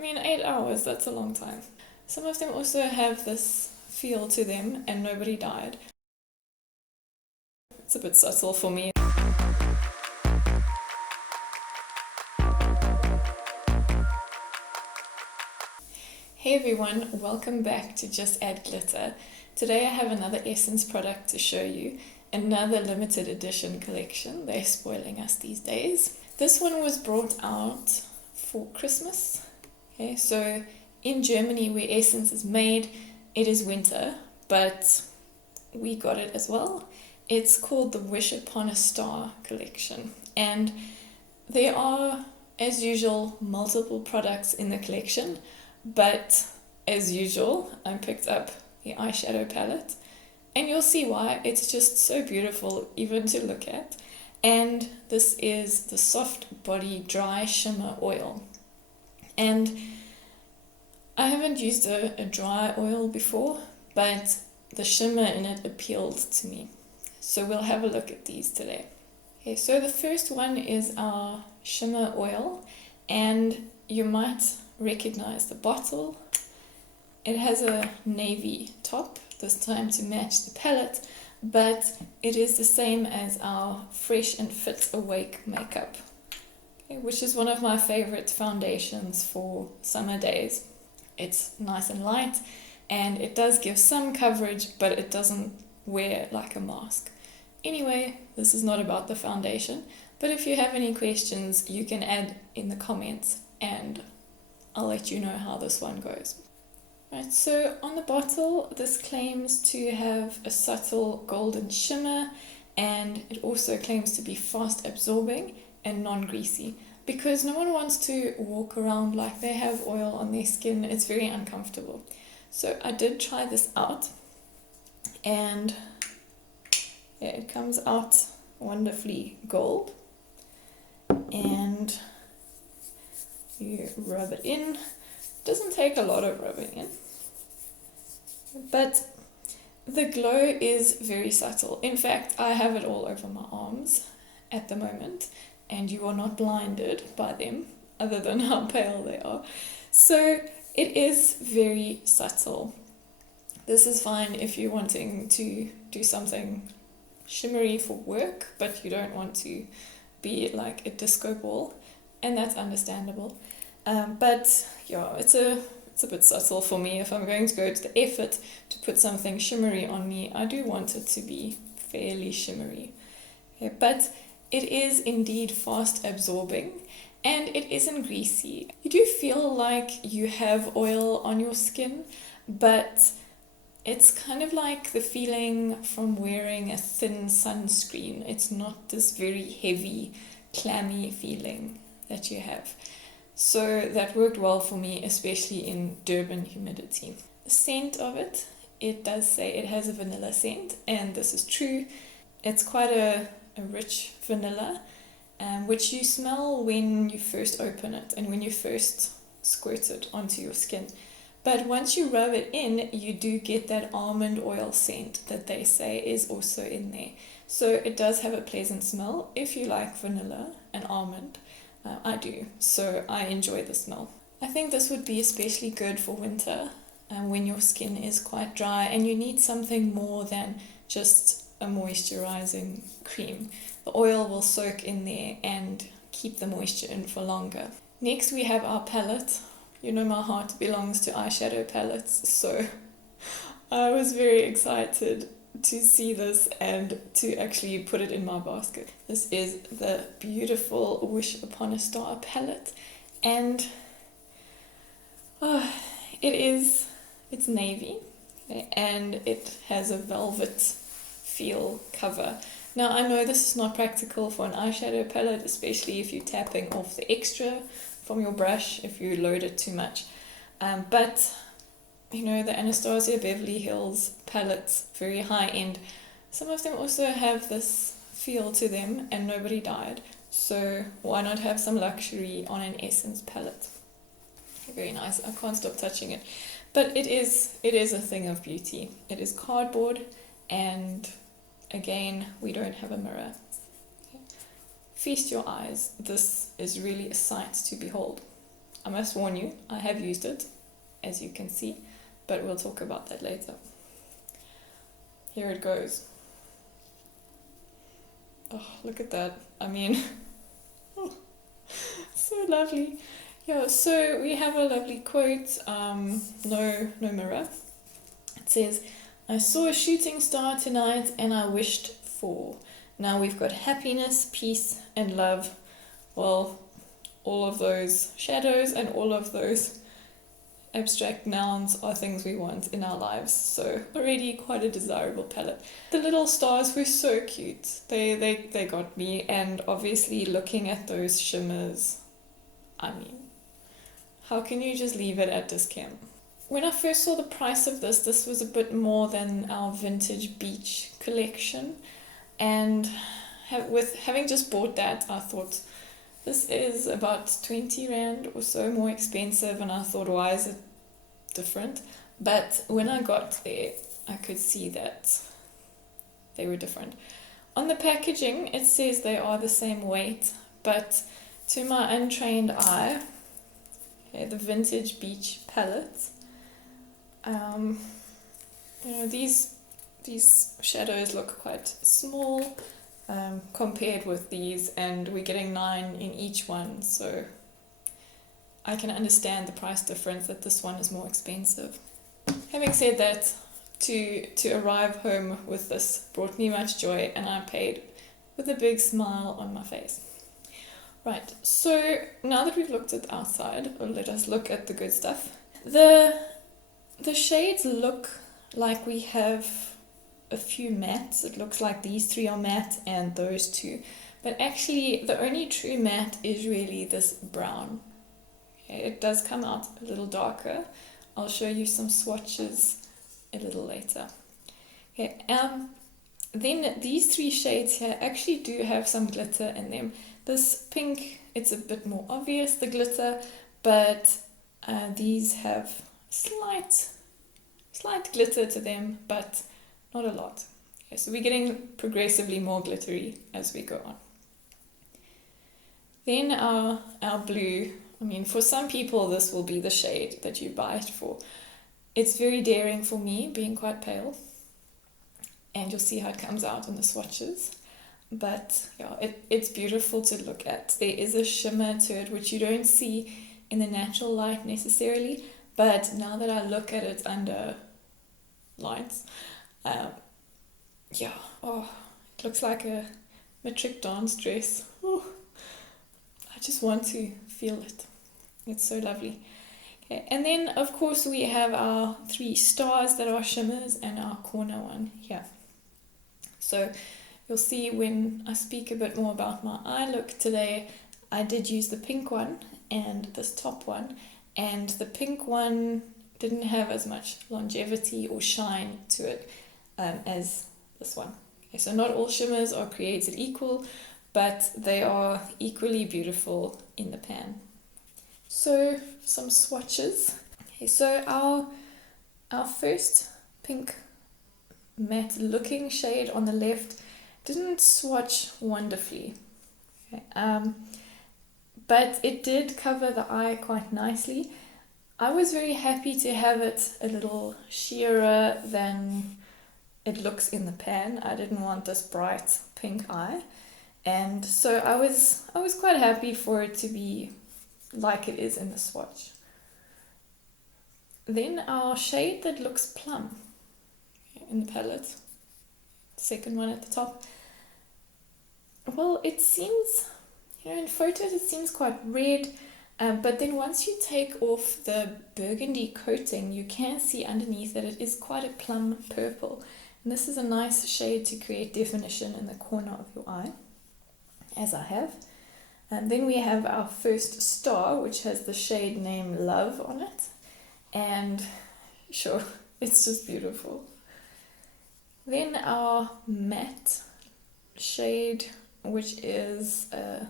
mean, 8 hours, that's a long time. Some of them also have this feel to them, and nobody died. It's a bit subtle for me. Hey everyone, welcome back to Just Add Glitter. Today I have another Essence product to show you, another limited edition collection. They're spoiling us these days. This one was brought out for Christmas. Okay, so in Germany where Essence is made, it is winter, but we got it as well. It's called the Wish Upon a Star collection, and there are, as usual, multiple products in the collection. But as usual, I picked up the eyeshadow palette, and you'll see why. It's just so beautiful even to look at. And this is the Soft Body Dry Shimmer Oil. And I haven't used a dry oil before, but the shimmer in it appealed to me. So we'll have a look at these today. Okay, so the first one is our shimmer oil, and you might recognize the bottle. It has a navy top, this time to match the palette, but it is the same as our Fresh and Fit Awake makeup, okay, which is one of my favorite foundations for summer days. It's nice and light, and it does give some coverage, but it doesn't wear like a mask. Anyway, this is not about the foundation, but if you have any questions, you can add in the comments and I'll let you know how this one goes. Right, so on the bottle, this claims to have a subtle golden shimmer, and it also claims to be fast absorbing and non-greasy, because no one wants to walk around like they have oil on their skin. It's very uncomfortable. So I did try this out, and yeah, it comes out wonderfully gold, and you rub it in. Doesn't take a lot of rubbing in, but the glow is very subtle. In fact, I have it all over my arms at the moment, and you are not blinded by them other than how pale they are. So it is very subtle. This is fine if you're wanting to do something shimmery for work, but you don't want to be like a disco ball, and that's understandable. But yeah, it's a bit subtle for me. If I'm going to go to the effort to put something shimmery on me, I do want it to be fairly shimmery. Okay, but it is indeed fast absorbing, and it isn't greasy. You do feel like you have oil on your skin, but it's kind of like the feeling from wearing a thin sunscreen. It's not this very heavy, clammy feeling that you have. So that worked well for me, especially in Durban humidity. The scent of it, it does say it has a vanilla scent, and this is true. It's quite a rich vanilla, which you smell when you first open it and when you first squirt it onto your skin. But once you rub it in, you do get that almond oil scent that they say is also in there. So it does have a pleasant smell if you like vanilla and almond. I do, so I enjoy the smell. I think this would be especially good for winter, when your skin is quite dry and you need something more than just a moisturizing cream. The oil will soak in there and keep the moisture in for longer. Next we have our palette. You know my heart belongs to eyeshadow palettes, so I was very excited to see this and to actually put it in my basket. This is the beautiful Wish Upon a Star palette, and it's navy, okay, and it has a velvet feel cover. Now I know this is not practical for an eyeshadow palette, especially if you're tapping off the extra from your brush if you load it too much, but you know, the Anastasia Beverly Hills palettes, very high end, some of them also have this feel to them, and nobody died, so why not have some luxury on an Essence palette? Very nice. I can't stop touching it, but it is a thing of beauty. It is cardboard, and again, we don't have a mirror. Okay. Feast your eyes. This is really a sight to behold. I must warn you, I have used it, as you can see, but we'll talk about that later. Here it goes. Oh, look at that. I mean, so lovely. Yeah, so we have a lovely quote, no mirror. It says, I saw a shooting star tonight and I wished for. Now we've got happiness, peace, and love. Well, all of those shadows and all of those abstract nouns are things we want in our lives. So already quite a desirable palette. The little stars were so cute. They got me, and obviously looking at those shimmers, I mean, how can you just leave it at discount? When I first saw the price of this was a bit more than our vintage beach collection, and with having just bought that, I thought this is about 20 Rand or so more expensive, and I thought, why is it different? But when I got there, I could see that they were different. On the packaging, it says they are the same weight, but to my untrained eye, the vintage beach palettes, these shadows look quite small compared with these, and we're getting 9 in each one, so I can understand the price difference, that this one is more expensive. Having said that, to arrive home with this brought me much joy, and I paid with a big smile on my face. Right, so now that we've looked at the outside, let us look at the good stuff. The shades look like we have a few mattes. It looks like these 3 are matte and those 2. But actually, the only true matte is really this brown. Okay, it does come out a little darker. I'll show you some swatches a little later. Okay, then these 3 shades here actually do have some glitter in them. This pink, it's a bit more obvious, the glitter, but these have slight glitter to them, but not a lot. Okay, so we're getting progressively more glittery as we go on. Then our blue, I mean, for some people this will be the shade that you buy it for. It's very daring for me, being quite pale, and you'll see how it comes out in the swatches. But yeah, it's beautiful to look at. There is a shimmer to it which you don't see in the natural light necessarily, but now that I look at it under lights, it looks like a matric dance dress. Ooh, I just want to feel it. It's so lovely. Okay, and then of course we have our 3 stars that are shimmers and our corner one here. So you'll see when I speak a bit more about my eye look today, I did use the pink one and this top one, and the pink one didn't have as much longevity or shine to it as this one. Okay, so not all shimmers are created equal, but they are equally beautiful in the pan. So some swatches. Okay, so our first pink matte looking shade on the left didn't swatch wonderfully, okay, but it did cover the eye quite nicely. I was very happy to have it a little sheerer than it looks in the pan. I didn't want this bright pink eye, and so I was quite happy for it to be like it is in the swatch. Then our shade that looks plum in the palette, second one at the top. Well, it seems, in photos it seems quite red, but then once you take off the burgundy coating, you can see underneath that it is quite a plum purple. And this is a nice shade to create definition in the corner of your eye, as I have. And then we have our first star, which has the shade name Love on it. And sure, it's just beautiful. Then our matte shade, which is a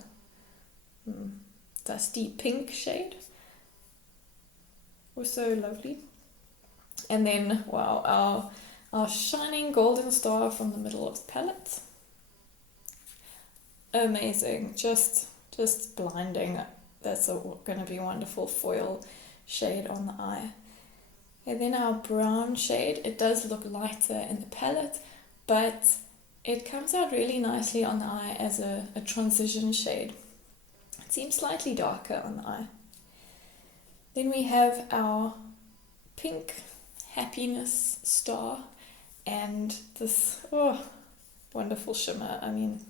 dusty pink shade. Also lovely. And then, wow, our shining golden star from the middle of the palette. Amazing, just blinding. that's going to be a wonderful foil shade on the eye. And then our brown shade, it does look lighter in the palette, but it comes out really nicely on the eye as a transition shade. It seems slightly darker on the eye. Then we have our pink happiness star and this wonderful shimmer. I mean,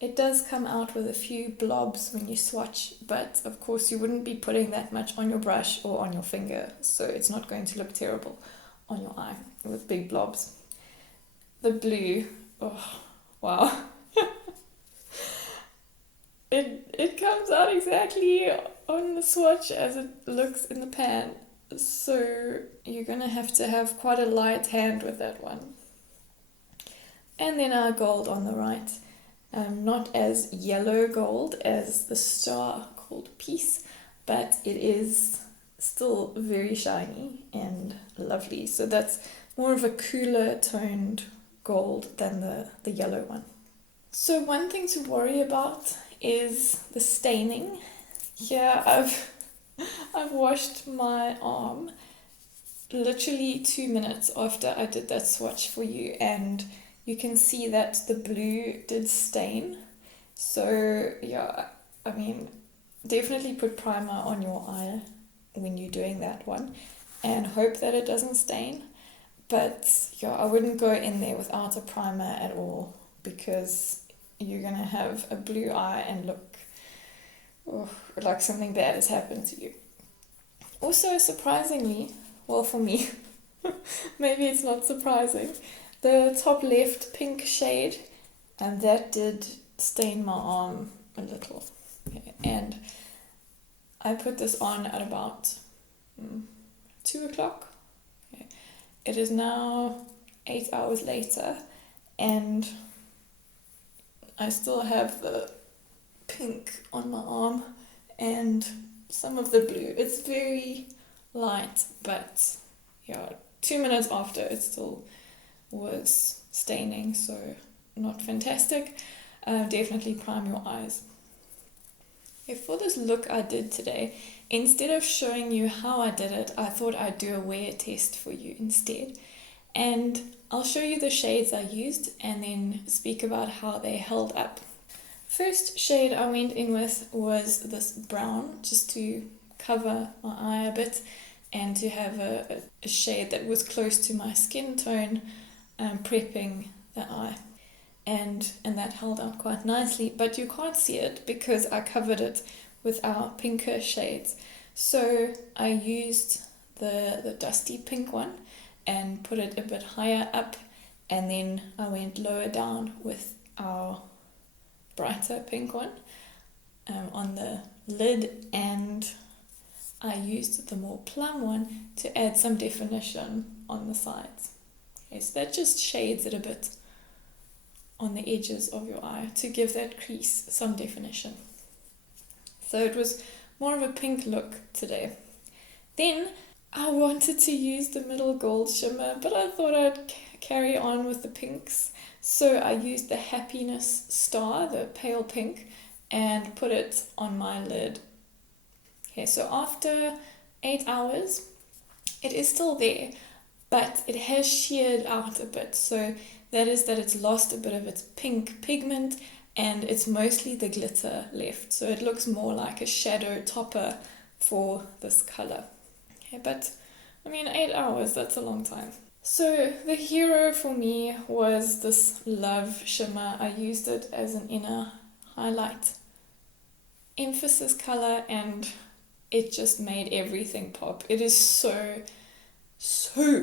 it does come out with a few blobs when you swatch, but of course you wouldn't be putting that much on your brush or on your finger, so it's not going to look terrible on your eye with big blobs. The blue, oh wow. It comes out exactly on the swatch as it looks in the pan, so you're gonna have to have quite a light hand with that one. And then our gold on the right, not as yellow gold as the star called Peace, but it is still very shiny and lovely. So that's more of a cooler toned gold than the yellow one. So one thing to worry about is the staining. Here I've washed my arm literally 2 minutes after I did that swatch for you, and you can see that the blue did stain. So yeah, I mean, definitely put primer on your eye when you're doing that one and hope that it doesn't stain. But yeah, I wouldn't go in there without a primer at all, because you're gonna have a blue eye and look like something bad has happened to you. Also, surprisingly, well for me, maybe it's not surprising, the top left pink shade, and that did stain my arm a little. Okay. And I put this on at about 2 o'clock. Okay. It is now 8 hours later, and I still have the pink on my arm and some of the blue. It's very light, but yeah, 2 minutes after it still was staining, so not fantastic. Definitely prime your eyes. Okay, for this look I did today, instead of showing you how I did it, I thought I'd do a wear test for you instead. And I'll show you the shades I used and then speak about how they held up. First shade I went in with was this brown, just to cover my eye a bit and to have a shade that was close to my skin tone, prepping the eye. And that held out quite nicely, but you can't see it because I covered it with our pinker shades. So I used the dusty pink one and put it a bit higher up, and then I went lower down with our brighter pink one on the lid, and I used the more plum one to add some definition on the sides. Okay, so that just shades it a bit on the edges of your eye to give that crease some definition. So it was more of a pink look today. Then I wanted to use the middle gold shimmer, but I thought I'd carry on with the pinks. So I used the Happiness Star, the pale pink, and put it on my lid. Okay, so after 8 hours, it is still there, but it has sheared out a bit. So that is that it's lost a bit of its pink pigment, and it's mostly the glitter left. So it looks more like a shadow topper for this color. Okay, but I mean, 8 hours, that's a long time. So the hero for me was this Love shimmer. I used it as an inner highlight emphasis color, and it just made everything pop. It is so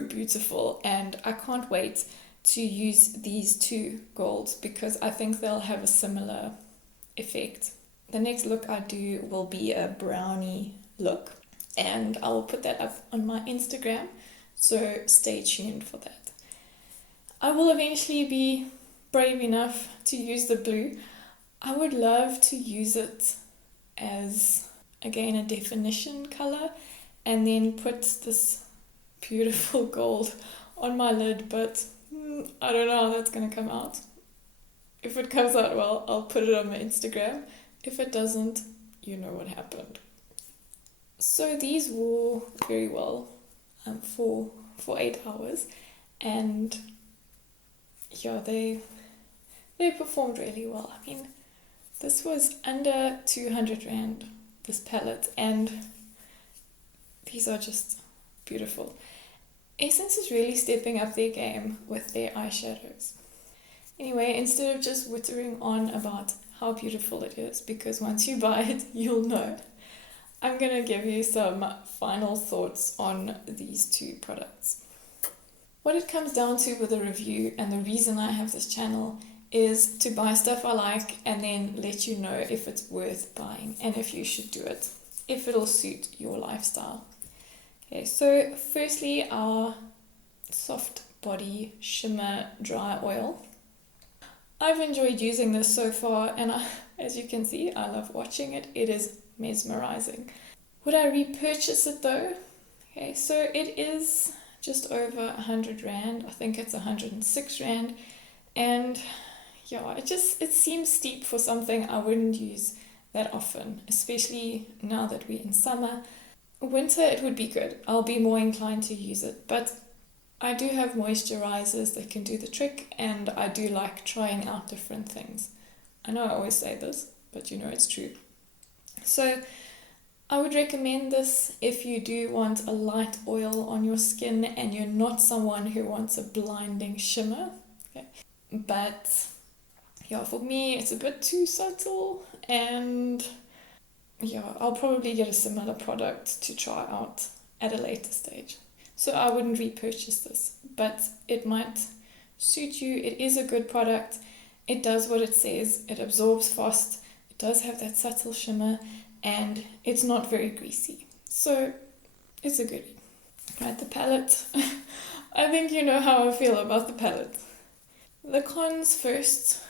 beautiful, and I can't wait to use these two golds because I think they'll have a similar effect. The next look I do will be a brownie look, and I will put that up on my Instagram, so stay tuned for that. I will eventually be brave enough to use the blue. I would love to use it as, again, a definition color, and then put this beautiful gold on my lid, but I don't know how that's going to come out. If it comes out well, I'll put it on my Instagram. If it doesn't, you know what happened. So these wore very well for 8 hours, and yeah, they performed really well. I mean, this was under 200 Rand, this palette, and these are just beautiful. Essence is really stepping up their game with their eyeshadows. Anyway, instead of just wittering on about how beautiful it is, because once you buy it, you'll know, I'm going to give you some final thoughts on these two products. What it comes down to with a review, and the reason I have this channel, is to buy stuff I like and then let you know if it's worth buying and if you should do it, if it'll suit your lifestyle. Okay, so firstly, our soft body shimmer dry oil. I've enjoyed using this so far, and as you can see, I love watching it. It is mesmerising. Would I repurchase it though? Okay, so it is just over 100 Rand. I think it's 106 Rand. And yeah, it seems steep for something I wouldn't use that often, especially now that we're in summer. Winter, it would be good. I'll be more inclined to use it, but I do have moisturizers that can do the trick, and I do like trying out different things. I know I always say this, but you know it's true. So I would recommend this if you do want a light oil on your skin and you're not someone who wants a blinding shimmer. Okay. But yeah, for me it's a bit too subtle, and yeah, I'll probably get a similar product to try out at a later stage. So I wouldn't repurchase this, but it might suit you. It is a good product. It does what it says. It absorbs fast. It does have that subtle shimmer, and it's not very greasy. So it's a goodie. Right, the palette. I think you know how I feel about the palette. The cons first.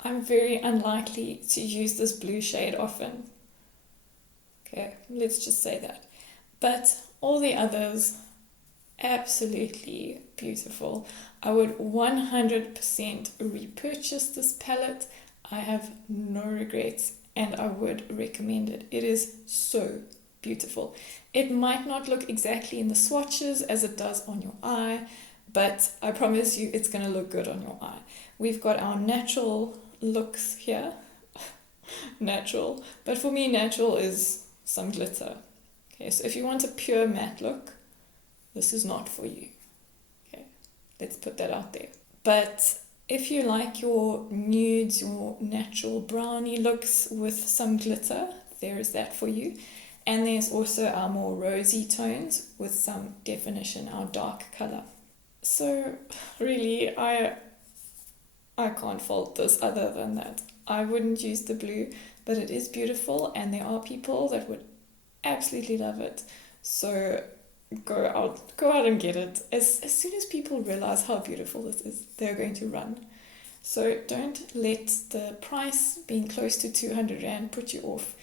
I'm very unlikely to use this blue shade often. Okay, let's just say that. But all the others, absolutely beautiful. I would 100% repurchase this palette. I have no regrets, and I would recommend it. It is so beautiful. It might not look exactly in the swatches as it does on your eye, but I promise you it's going to look good on your eye. We've got our natural looks here. Natural. But for me, natural is some glitter. Okay, so if you want a pure matte look, this is not for you. Okay, let's put that out there. But if you like your nudes, your natural brownie looks with some glitter, there is that for you. And there's also our more rosy tones with some definition, our dark color. So really, I can't fault this other than that. I wouldn't use the blue, but it is beautiful, and there are people that would absolutely love it. So go out and get it. As soon as people realize how beautiful this is, they're going to run. So don't let the price being close to 200 Rand put you off.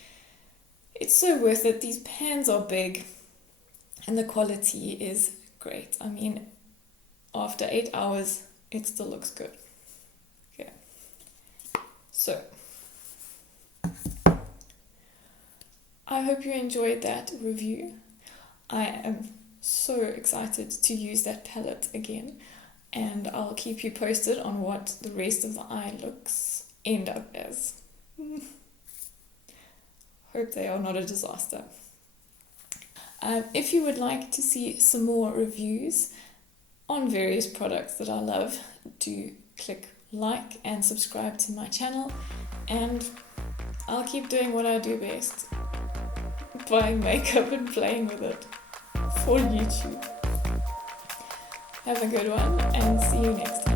It's so worth it. These pans are big and the quality is great. I mean, after 8 hours, it still looks good. Okay. So I hope you enjoyed that review. I am so excited to use that palette again, and I'll keep you posted on what the rest of the eye looks end up as. Hope they are not a disaster. If you would like to see some more reviews on various products that I love, do click like and subscribe to my channel, and I'll keep doing what I do best, buying makeup and playing with it for YouTube. Have a good one, and see you next time.